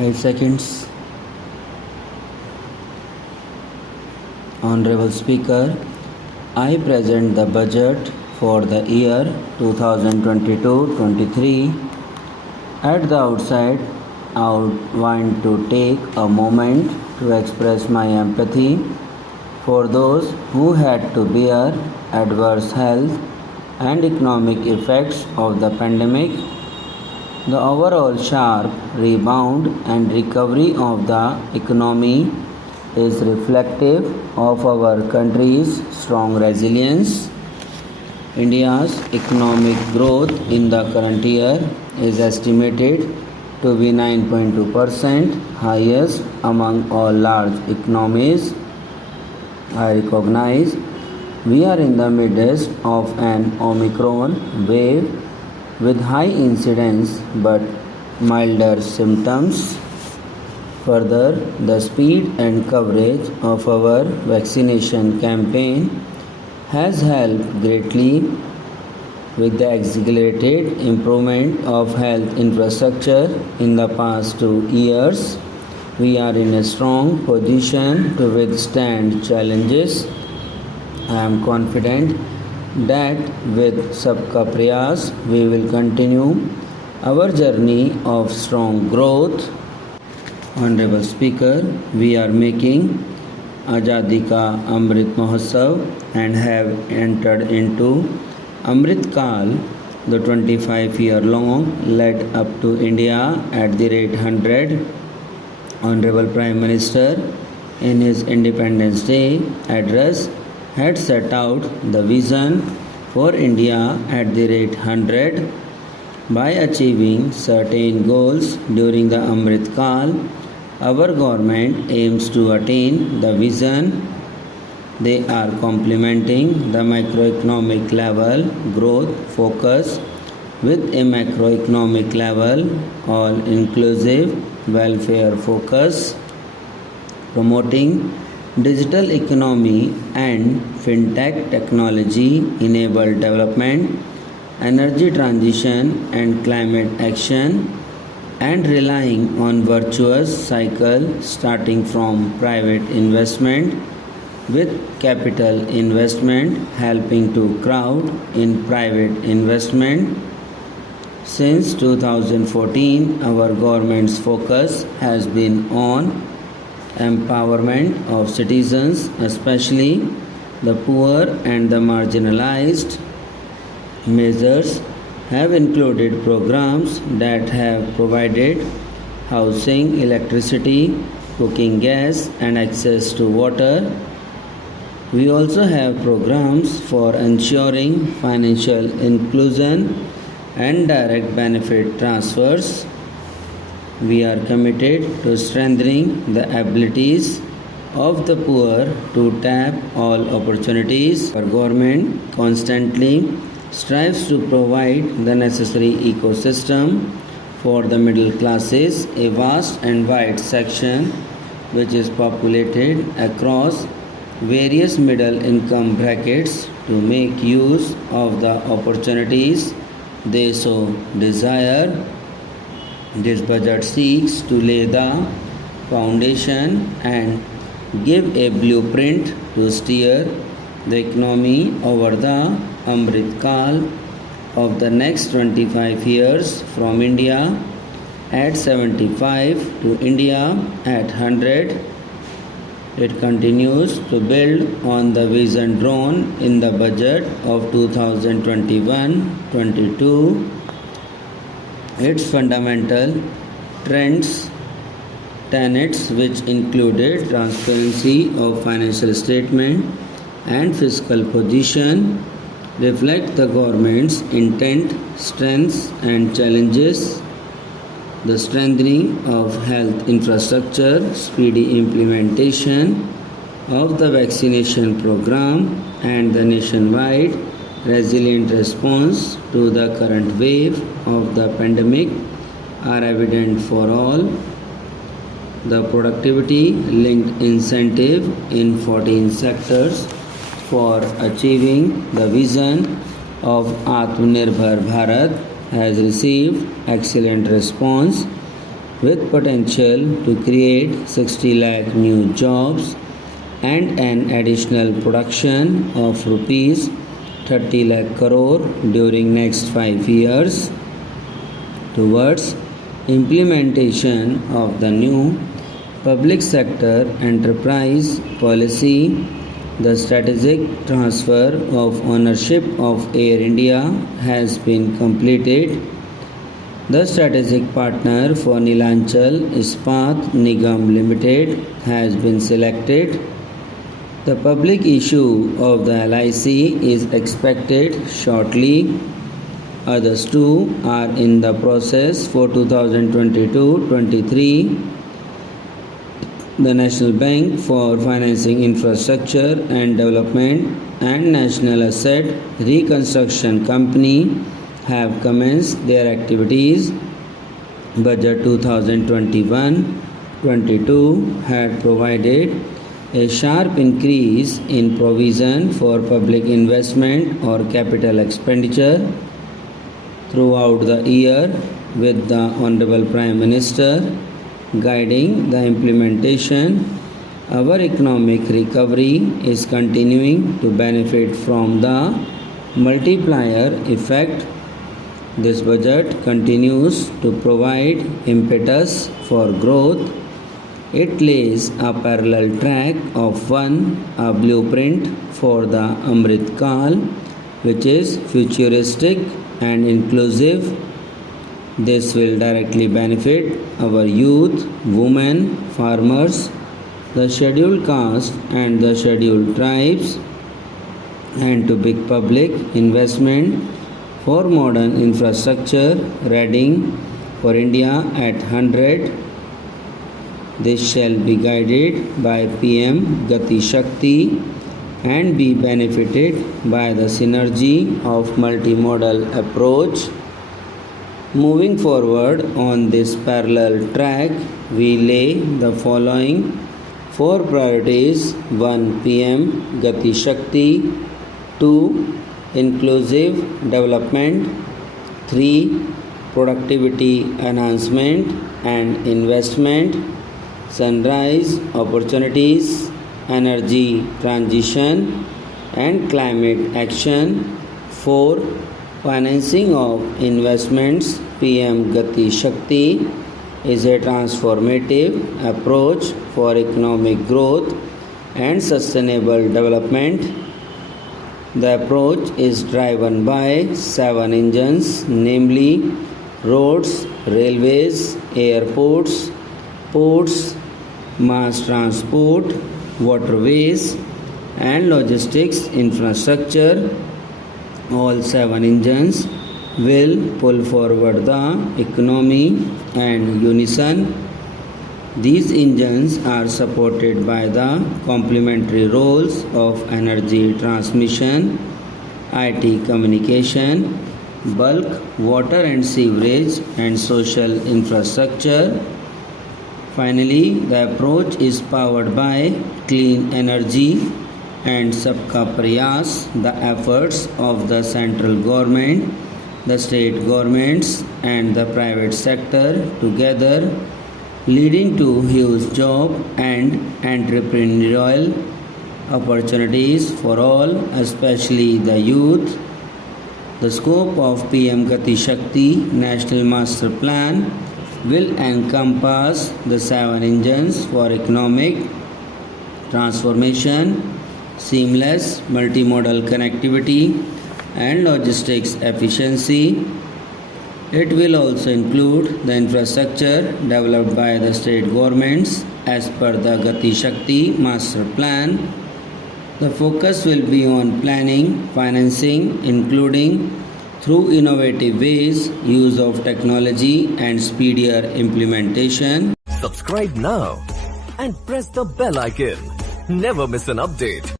5 seconds. Honorable Speaker, I present the budget for the year 2022-23. At the outset, I would want to take a moment to express my empathy for those who had to bear adverse health and economic effects of the pandemic. The overall sharp rebound and recovery of the economy is reflective of our country's strong resilience. India's economic growth in the current year is estimated to be 9.2%, highest among all large economies. I recognize we are in the midst of an Omicron wave with high incidence but milder symptoms. Further, the speed and coverage of our vaccination campaign has helped greatly with the accelerated improvement of health infrastructure in the past 2 years. We are in a strong position to withstand challenges. I am confident that with Sabka Prayas we will continue our journey of strong growth. Honorable Speaker, we are making Azadi Ka Amrit Mahotsav and have entered into Amrit Kal, the 25-year-long led up to India at the rate 100. Honorable Prime Minister, in his Independence Day address, had set out the vision for India at the rate 100. By achieving certain goals during the Amrit Kal, our government aims to attain the vision. They are complementing the microeconomic level growth focus with a macroeconomic level all-inclusive welfare focus, promoting digital economy and fintech technology enabled development, energy transition and climate action, and relying on virtuous cycle starting from private investment with capital investment helping to crowd in private investment. Since 2014, our government's focus has been on empowerment of citizens, especially the poor and the marginalized. Measures have included programs that have provided housing, electricity, cooking gas, and access to water. We also have programs for ensuring financial inclusion and direct benefit transfers. We are committed to strengthening the abilities of the poor to tap all opportunities. Our government constantly strives to provide the necessary ecosystem for the middle classes, a vast and wide section which is populated across various middle income brackets to make use of the opportunities they so desire. This budget seeks to lay the foundation and give a blueprint to steer the economy over the Amrit Kal of the next 25 years, from India at 75 to India at 100. It continues to build on the vision drawn in the budget of 2021-22. Its fundamental tenets, which included transparency of financial statement and fiscal position, reflect the government's intent, strengths and challenges. The strengthening of health infrastructure, speedy implementation of the vaccination program, and the nationwide resilient response to the current wave of the pandemic are evident for all. The productivity-linked incentive in 14 sectors for achieving the vision of Atmanirbhar Bharat has received excellent response. with potential to create 60 lakh new jobs and an additional production of rupees 30 lakh crore during next 5 years. Towards implementation of the new public sector enterprise policy, the strategic transfer of ownership of Air India has been completed. The strategic partner for Neelachal Ispat Nigam Limited has been selected. The public issue of the LIC is expected shortly. Others too are in the process for 2022-23. The National Bank for Financing Infrastructure and Development and National Asset Reconstruction Company have commenced their activities. Budget 2021-22 had provided a sharp increase in provision for public investment or capital expenditure throughout the year, with the Honorable Prime Minister guiding the implementation. Our economic recovery is continuing to benefit from the multiplier effect. This budget continues to provide impetus for growth. It lays a parallel track of a blueprint for the Amrit Kal, which is futuristic and inclusive. This will directly benefit our youth, women, farmers, the scheduled caste and the scheduled tribes, and to big public investment for modern infrastructure readying for India at 100. This shall be guided by PM Gati Shakti and be benefited by the synergy of multimodal approach. Moving forward on this parallel track, we lay the following 4 priorities: 1. PM Gati Shakti, 2. Inclusive development, 3. Productivity enhancement and investment, sunrise opportunities, energy transition and climate action, 4. Financing of investments. PM Gati Shakti is a transformative approach for economic growth and sustainable development. The approach is driven by 7 engines, namely roads, railways, airports, ports, mass transport, waterways and logistics infrastructure. All 7 engines will pull forward the economy in unison. These engines are supported by the complementary roles of energy transmission, IT communication, bulk, water and sewerage and social infrastructure. Finally, the approach is powered by clean energy and Sabka Prayas, the efforts of the central government, the state governments and the private sector together, leading to huge job and entrepreneurial opportunities for all, especially the youth. The scope of PM Gati Shakti National Master Plan will encompass the 7 engines for economic transformation, seamless multimodal connectivity and logistics efficiency. It will also include the infrastructure developed by the state governments as per the Gati Shakti Master Plan. The focus will be on planning, financing, including through innovative ways, use of technology and speedier implementation. Subscribe now and press the bell icon. Never miss an update.